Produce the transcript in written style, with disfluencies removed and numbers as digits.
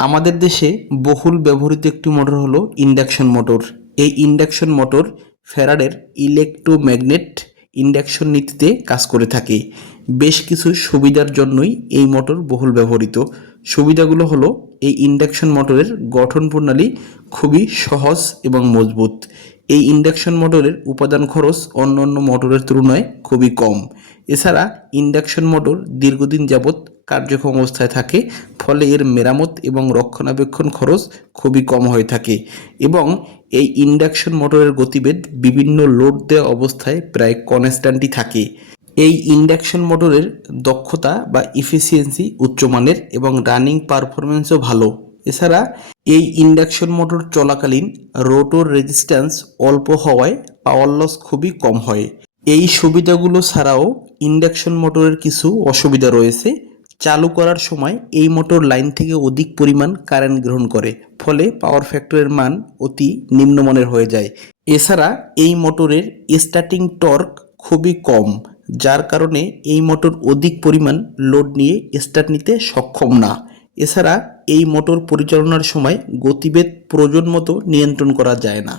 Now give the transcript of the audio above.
আমাদের দেশে বহুল ব্যবহৃত একটি মোটর হলো ইন্ডাকশন মোটর। এই ইন্ডাকশন মোটর ফ্যারাডের ইলেকট্রোম্যাগনেট ইন্ডাকশন নীতিতে কাজ করে থাকে। বেশ কিছু সুবিধার জন্যই এই মোটর বহুল ব্যবহৃত। সুবিধাগুলো হলো, এই ইন্ডাকশন মোটরের গঠন প্রণালী খুবই সহজ এবং মজবুত। এই ইন্ডাকশন মোটরের উপাদান খরচ অন্যান্য মোটরের তুলনায় খুবই কম। এছাড়া ইন্ডাকশন মোটর দীর্ঘদিন যাবৎ কার্যক্ষম অবস্থায় থাকে, ফলে এর মেরামত এবং রক্ষণাবেক্ষণ খরচ খুবই কম হয়ে থাকে এবং এই ইন্ডাকশন মোটরের গতিবেগ বিভিন্ন লোড দেওয়া অবস্থায় প্রায় কনস্ট্যান্টই থাকে। এই ইন্ডাকশন মোটরের দক্ষতা বা ইফিসিয়েন্সি উচ্চমানের এবং রানিং পারফরমেন্সও ভালো। এছাড়া এই ইন্ডাকশন মোটর চলাকালীন রোটর রেজিস্ট্যান্স অল্প হওয়ায় পাওয়ার লস খুবই কম হয়। এই সুবিধাগুলো ছাড়াও ইন্ডাকশন মোটরের কিছু অসুবিধা রয়েছে। চালু করার সময় এই মোটর লাইন থেকে অধিক পরিমাণ কারেন্ট গ্রহণ করে, ফলে পাওয়ার ফ্যাক্টরের মান অতি নিম্নমানের হয়ে যায়। এছাড়া এই মোটরের স্টার্টিং টর্ক খুবই কম, যার কারণে এই মোটর অধিক পরিমাণ লোড নিয়ে স্টার্ট নিতে সক্ষম না। এছাড়া এই মোটর পরিচালনার সময় গতিবেগ প্রয়োজন মতো নিয়ন্ত্রণ করা যায় না।